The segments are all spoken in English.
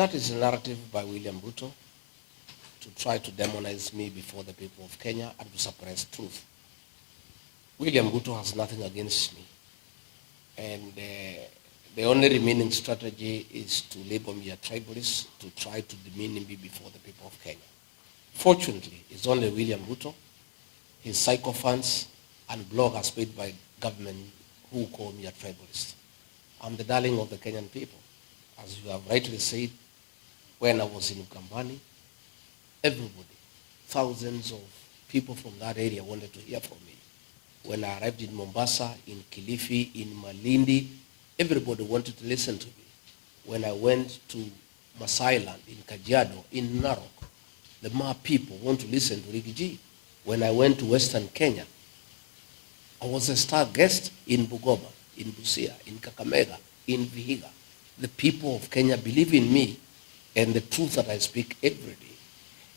That is a narrative by William Ruto to try to demonize me before the people of Kenya and to suppress truth. William Ruto has nothing against me. And the only remaining strategy is to label me a tribalist, to try to demean me before the people of Kenya. Fortunately, it's only William Ruto, his sycophants, and bloggers paid by government who call me a tribalist. I'm the darling of the Kenyan people. As you have rightly said, when I was in Ukambani, everybody, thousands of people from that area wanted to hear from me. When I arrived in Mombasa, in Kilifi, in Malindi, everybody wanted to listen to me. When I went to Masai Land, in Kajiado, in Narok, the Ma people want to listen to Rigathi. When I went to Western Kenya, I was a star guest in Bugoba, in Busia, in Kakamega, in Vihiga. The people of Kenya believe in me and the truth that I speak every day.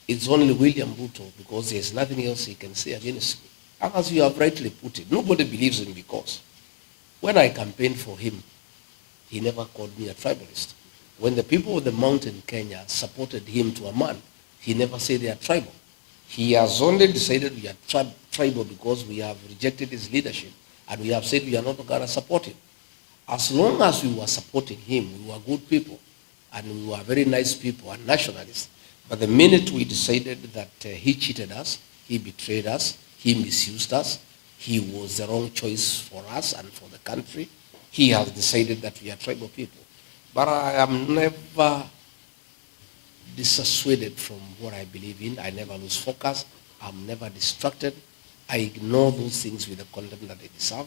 It's only William Ruto because there's nothing else he can say against me. As you have rightly put it, nobody believes in me because when I campaigned for him, he never called me a tribalist. When the people of the mountain Kenya supported him to a man, he never said they are tribal. He has only decided we are tribal because we have rejected his leadership and we have said we are not going to support him. As long as we were supporting him, we were good people and we were very nice people and nationalists. But the minute we decided that he cheated us, he betrayed us, he misused us, he was the wrong choice for us and for the country, he has decided that we are tribal people. But I am never dissuaded from what I believe in. I never lose focus. I'm never distracted. I ignore those things with the contempt that they deserve.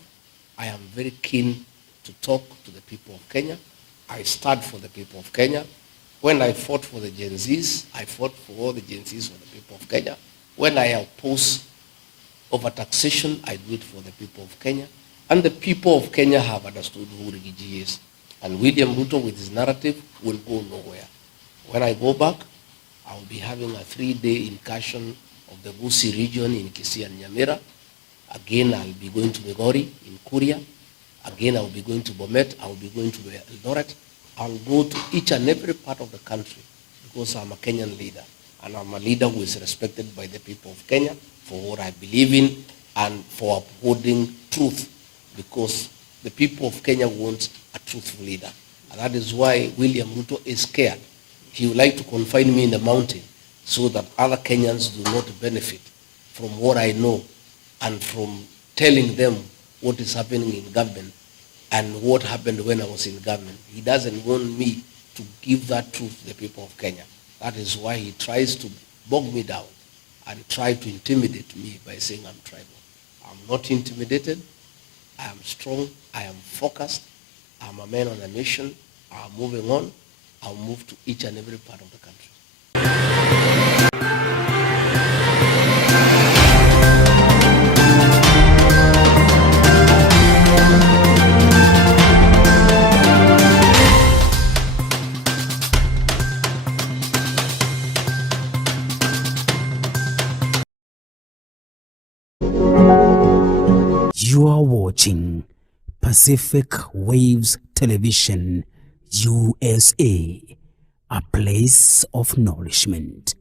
I am very keen to talk to the people of Kenya. I stand for the people of Kenya. When I fought for the Gen Zs, I fought for all the Gen Zs for the people of Kenya. When I oppose over taxation, I do it for the people of Kenya. And the people of Kenya have understood who Rigathi is. And William Ruto with his narrative will go nowhere. When I go back, I will be having a 3-day incursion of the Gusii region in Kisii and Nyamira. Again, I'll be going to Migori in Kuria. Again, I will be going to Bomet. I will be going to Eldoret. I'll go to each and every part of the country because I'm a Kenyan leader. And I'm a leader who is respected by the people of Kenya for what I believe in and for upholding truth, because the people of Kenya want a truthful leader. And that is why William Ruto is scared. He would like to confine me in the mountain so that other Kenyans do not benefit from what I know and from telling them what is happening in government and what happened when I was in government. He doesn't want me to give that truth to the people of Kenya. That is why he tries to bog me down and try to intimidate me by saying I'm tribal. I'm not intimidated. I am strong. I am focused. I'm a man on a mission. I'm moving on. I'll move to each and every part of the country. You are watching Pacific Waves Television, USA, a place of nourishment.